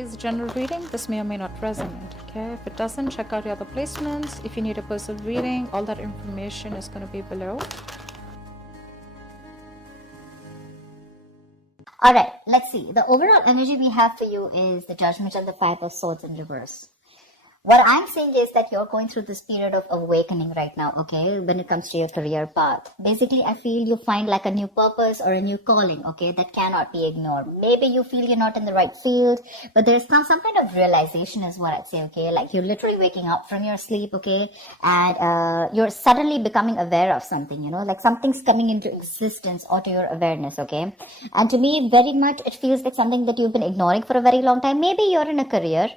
is a general reading. This may or may not resonate. Okay, if it doesn't, check out your other placements. If you need a personal reading, all that information is going to be below. All right, let's see. The overall energy we have for you is the Judgment and the Five of Swords in reverse. What I'm saying is that you're going through this period of awakening right now, okay, when it comes to your career path. Basically, I feel you find like a new purpose or a new calling, okay, that cannot be ignored. Maybe you feel you're not in the right field, but there's some kind of realization is what I'd say, okay, like you're literally waking up from your sleep, okay, and you're suddenly becoming aware of something, you know, like something's coming into existence or to your awareness, okay. And to me, very much, it feels like something that you've been ignoring for a very long time. Maybe you're in a career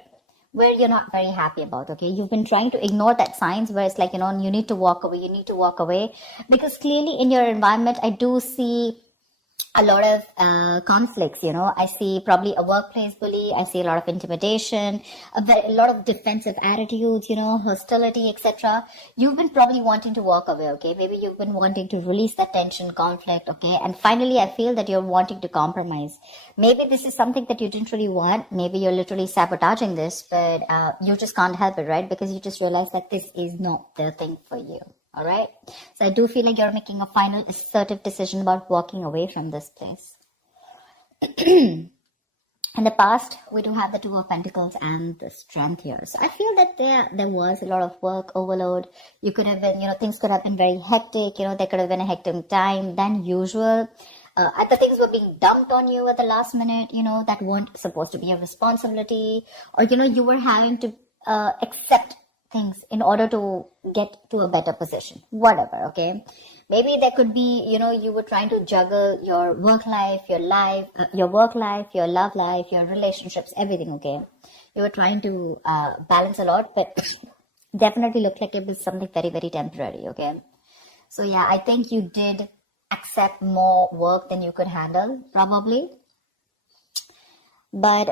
where you're not very happy about, okay? You've been trying to ignore that signs where it's like, you know, you need to walk away, because clearly in your environment, I do see a lot of conflicts, you know. I see probably a workplace bully. I see a lot of intimidation, a lot of defensive attitudes, you know, hostility, etc. You've been probably wanting to walk away, okay? Maybe you've been wanting to release that tension, conflict, okay? And finally, I feel that you're wanting to compromise. Maybe this is something that you didn't really want. Maybe you're literally sabotaging this, but you just can't help it, right? Because you just realize that this is not the thing for you. All right. So I do feel like you're making a final assertive decision about walking away from this place. In the past, we do have the Two of Pentacles and the Strength here. So I feel that there was a lot of work overload. You could have been, you know, things could have been very hectic. You know, there could have been a hectic time than usual. The things were being dumped on you at the last minute, you know, that weren't supposed to be a responsibility. Or, you know, you were having to accept things in order to get to a better position, whatever, okay? Maybe there could be, you know, you were trying to juggle your work life, your work life, your love life, your relationships, everything, okay? You were trying to balance a lot, but definitely looked like it was something very, very temporary, okay? So yeah, I think you did accept more work than you could handle, probably. But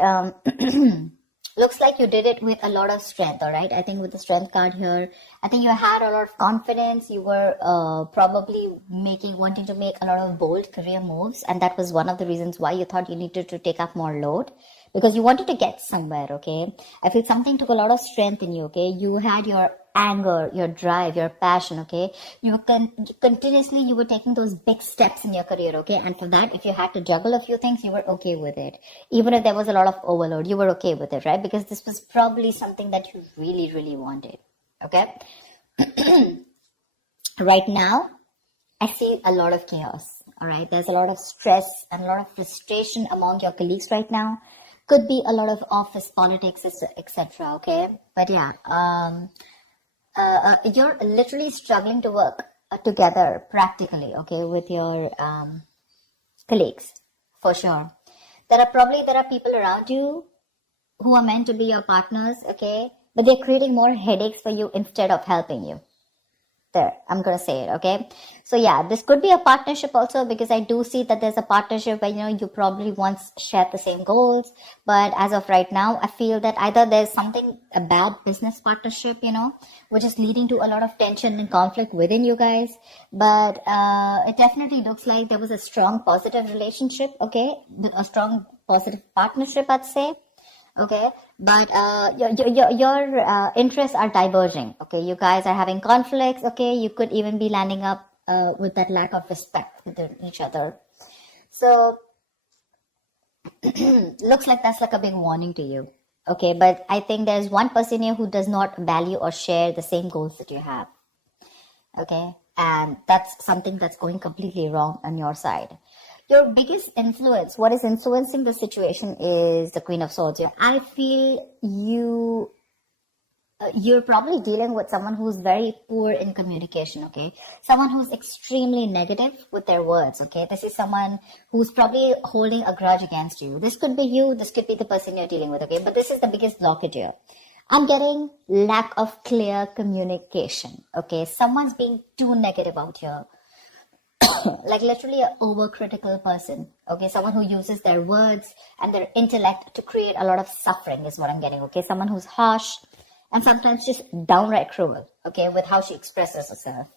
looks like you did it with a lot of strength, all right? I think with the Strength card here, I think you had a lot of confidence. You were probably wanting to make a lot of bold career moves. And that was one of the reasons why you thought you needed to take up more load, because you wanted to get somewhere, okay? I feel something took a lot of strength in you, okay? You had your anger, your drive, your passion, okay? You were continuously, you were taking those big steps in your career, okay? And for that, if you had to juggle a few things, you were okay with it. Even if there was a lot of overload, you were okay with it, right? Because this was probably something that you really, really wanted, okay? Right now, I see a lot of chaos, all right? There's a lot of stress and a lot of frustration among your colleagues right now. Could be a lot of office politics, etc., okay? But yeah, you're literally struggling to work together practically, okay, with your colleagues, for sure. There are people around you who are meant to be your partners, okay, but they're creating more headaches for you instead of helping you. There, I'm going to say it, okay? So yeah, this could be a partnership also, because I do see that there's a partnership where, you know, you probably once shared the same goals, but as of right now, I feel that either there's a bad business partnership, you know, which is leading to a lot of tension and conflict within you guys, but it definitely looks like there was a strong positive relationship, okay? A strong positive partnership, I'd say. Okay, but your interests are diverging. Okay, you guys are having conflicts. Okay, you could even be landing up with that lack of respect within each other. So looks like that's like a big warning to you. Okay, but I think there's one person here who does not value or share the same goals that you have. Okay, and that's something that's going completely wrong on your side. Your biggest influence, what is influencing the situation, is the Queen of Swords here. I feel you're probably dealing with someone who's very poor in communication, okay? Someone who's extremely negative with their words, okay? This is someone who's probably holding a grudge against you. This could be you, this could be the person you're dealing with, okay? But this is the biggest blockage here. I'm getting lack of clear communication, okay? Someone's being too negative out here. Like literally an overcritical person, okay? Someone who uses their words and their intellect to create a lot of suffering is what I'm getting, okay? Someone who's harsh and sometimes just downright cruel, okay, with how she expresses herself.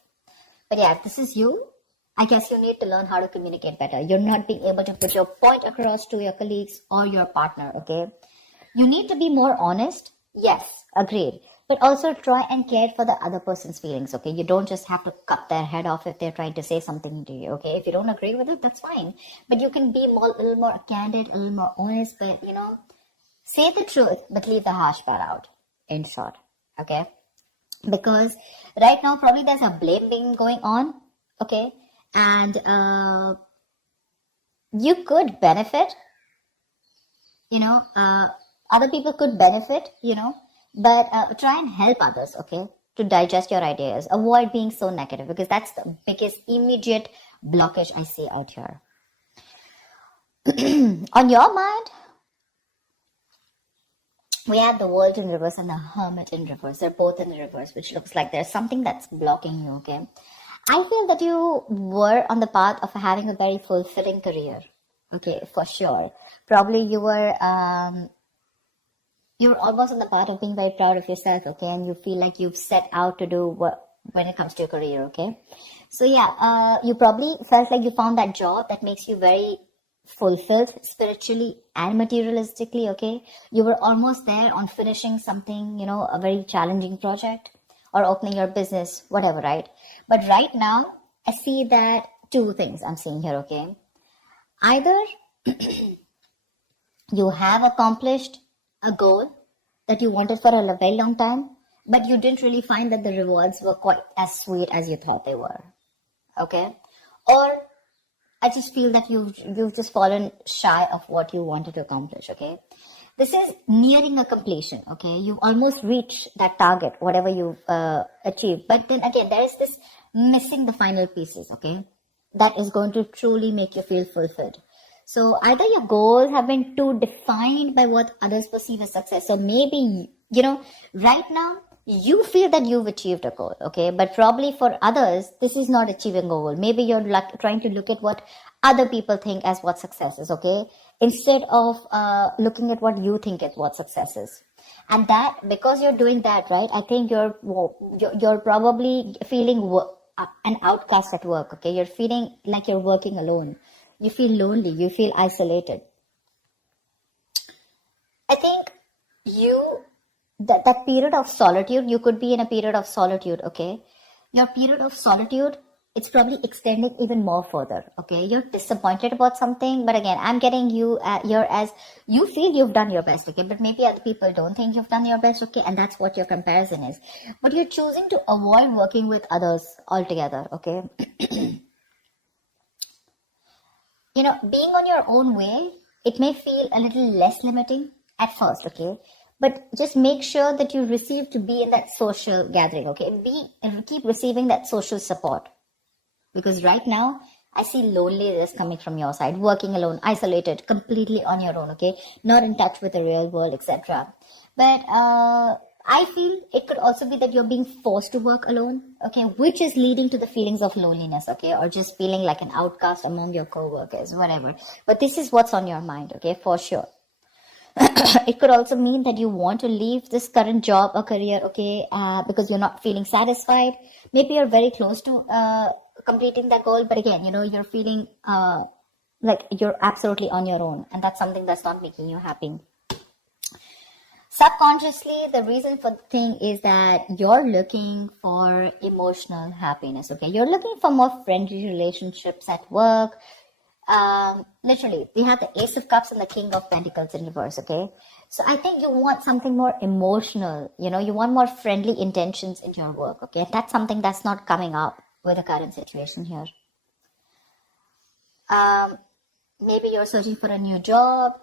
But yeah, if this is you, I guess you need to learn how to communicate better. You're not being able to put your point across to your colleagues or your partner, okay? You need to be more honest. Yes, agreed. But also try and care for the other person's feelings, okay? You don't just have to cut their head off if they're trying to say something to you, okay? If you don't agree with it, that's fine. But you can be a little more candid, a little more honest, but, say the truth, but leave the harsh part out, in short, okay? Because right now, probably there's a blame game going on, okay? And you could benefit, other people could benefit, but try and help others, okay, to digest your ideas. Avoid being so negative, because that's the biggest immediate blockage I see out here. On your mind, we have the World in reverse and the Hermit in reverse. They're both in the reverse, which looks like there's something that's blocking you, okay? I feel that you were on the path of having a very fulfilling career, okay, for sure. Probably you were almost on the path of being very proud of yourself, okay, and you feel like you've set out to do what when it comes to your career, okay? So yeah, you probably felt like you found that job that makes you very fulfilled spiritually and materialistically, okay? You were almost there on finishing something, a very challenging project or opening your business, whatever, right? But right now, I see that two things I'm seeing here, okay? Either you have accomplished a goal that you wanted for a very long time, but you didn't really find that the rewards were quite as sweet as you thought they were, okay? Or I just feel that you've just fallen shy of what you wanted to accomplish, okay? This is nearing a completion, okay? You almost reach that target, whatever you've achieved. But then again, there is this missing the final pieces, okay? That is going to truly make you feel fulfilled. So either your goals have been too defined by what others perceive as success. So maybe, right now, you feel that you've achieved a goal, okay? But probably for others, this is not achieving a goal. Maybe you're trying to look at what other people think as what success is, okay? Instead of looking at what you think is what success is. And that, because you're doing that, right, I think you're probably feeling an outcast at work, okay? You're feeling like you're working alone. You feel lonely. You feel isolated. I think that period of solitude, you could be in a period of solitude, okay? Your period of solitude, it's probably extending even more further, okay? You're disappointed about something, but again, I'm getting you here as you feel you've done your best, okay? But maybe other people don't think you've done your best, okay? And that's what your comparison is. But you're choosing to avoid working with others altogether, okay? Being on your own way, it may feel a little less limiting at first, okay? But just make sure that you receive to be in that social gathering, okay? Keep receiving that social support. Because right now, I see loneliness coming from your side, working alone, isolated, completely on your own, okay? Not in touch with the real world, etc. But I feel it could also be that you're being forced to work alone, okay? Which is leading to the feelings of loneliness, okay? Or just feeling like an outcast among your co-workers, whatever. But this is what's on your mind, okay? For sure. It could also mean that you want to leave this current job or career, okay, because you're not feeling satisfied. Maybe you're very close to completing that goal, but again, you're feeling like you're absolutely on your own, and that's something that's not making you happy. Subconsciously, the reason for the thing is that you're looking for emotional happiness, okay? You're looking for more friendly relationships at work. Literally, we have the Ace of Cups and the King of Pentacles in reverse, okay? So I think you want something more emotional, you want more friendly intentions in your work, okay? And that's something that's not coming up with the current situation here. Maybe you're searching for a new job,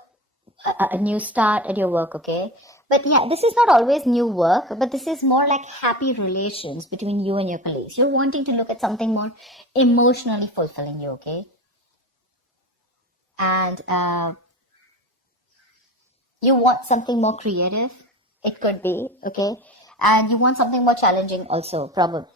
a new start at your work, okay? But yeah, this is not always new work, but this is more like happy relations between you and your colleagues. You're wanting to look at something more emotionally fulfilling you, okay? And you want something more creative, it could be, okay? And you want something more challenging also, probably.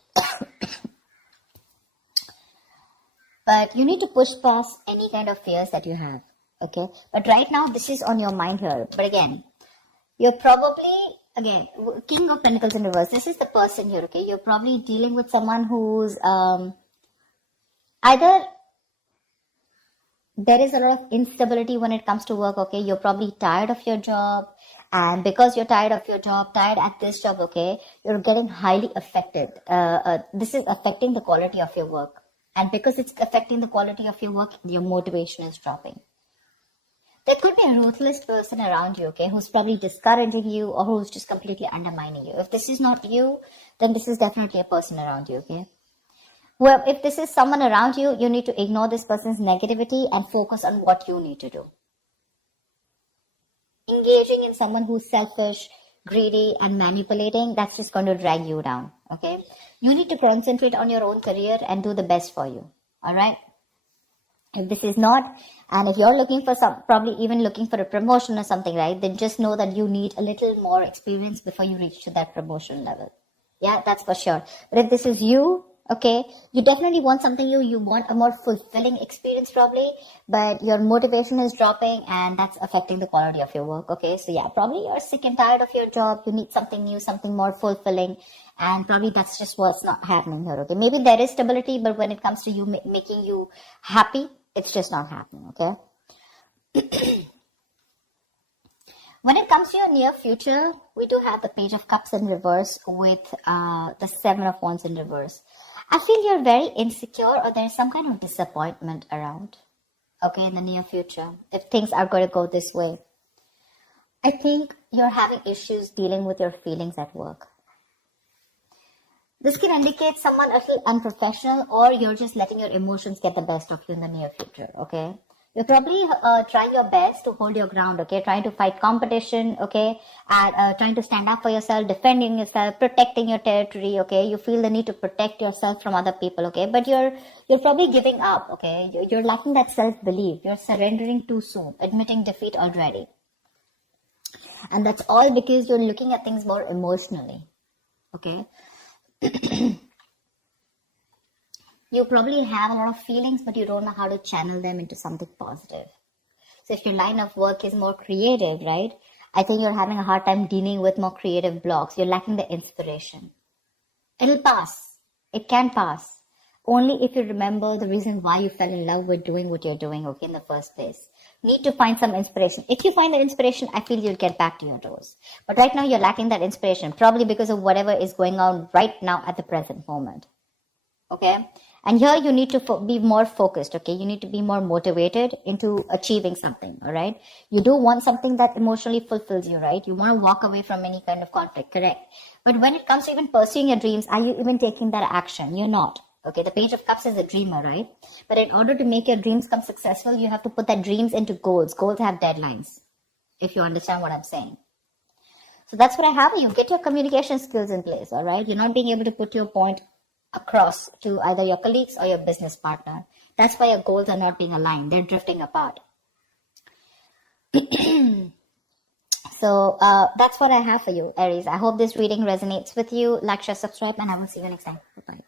But you need to push past any kind of fears that you have, okay? But right now, this is on your mind here. But again, you're probably, again, King of Pentacles in reverse. This is the person here, okay? You're probably dealing with someone who's either there is a lot of instability when it comes to work, okay? You're probably tired of your job. And because you're tired of your job, tired at this job, okay, you're getting highly affected. This is affecting the quality of your work. And because it's affecting the quality of your work, your motivation is dropping. There could be a ruthless person around you, okay, who's probably discouraging you or who's just completely undermining you. If this is not you, then this is definitely a person around you, okay? Well, if this is someone around you, you need to ignore this person's negativity and focus on what you need to do. Engaging in someone who's selfish, greedy, and manipulating, that's just going to drag you down, okay? You need to concentrate on your own career and do the best for you, all right? If this is not, and if you're looking for probably even looking for a promotion or something, right, then just know that you need a little more experience before you reach to that promotion level. Yeah, that's for sure. But if this is you, okay, you definitely want something you want a more fulfilling experience probably, but your motivation is dropping and that's affecting the quality of your work, okay? So yeah, probably you're sick and tired of your job. You need something new, something more fulfilling, and probably that's just what's not happening here, okay? Maybe there is stability, but when it comes to you making you happy, it's just not happening, okay? When it comes to your near future, we do have the Page of Cups in reverse with the Seven of Wands in reverse. I feel you're very insecure or there's some kind of disappointment around, okay, in the near future, if things are going to go this way. I think you're having issues dealing with your feelings at work. This can indicate someone a little unprofessional or you're just letting your emotions get the best of you in the near future, okay? You're probably trying your best to hold your ground, okay? Trying to fight competition, okay? And trying to stand up for yourself, defending yourself, protecting your territory, okay? You feel the need to protect yourself from other people, okay? But you're probably giving up, okay? You're lacking that self-belief. You're surrendering too soon, admitting defeat already. And that's all because you're looking at things more emotionally, okay? You probably have a lot of feelings, but you don't know how to channel them into something positive. So if your line of work is more creative, right? I think you're having a hard time dealing with more creative blocks. You're lacking the inspiration. It'll pass. It can pass. Only if you remember the reason why you fell in love with doing what you're doing, okay, in the first place. Need to find some inspiration. If you find the inspiration, I feel you'll get back to your toes. But right now, you're lacking that inspiration, probably because of whatever is going on right now at the present moment. Okay? And here you need to be more focused, okay? You need to be more motivated into achieving something, all right? You do want something that emotionally fulfills you, right? You want to walk away from any kind of conflict, correct? But when it comes to even pursuing your dreams, are you even taking that action? You're not, okay? The Page of Cups is a dreamer, right? But in order to make your dreams come successful, you have to put that dreams into goals. Goals have deadlines, if you understand what I'm saying. So that's what I have for you. Get your communication skills in place, all right? You're not being able to put your point across to either your colleagues or your business partner. That's why your goals are not being aligned. They're drifting apart. So that's what I have for you, Aries. I hope this reading resonates with you. Like, share, subscribe, and I will see you next time. Bye-bye.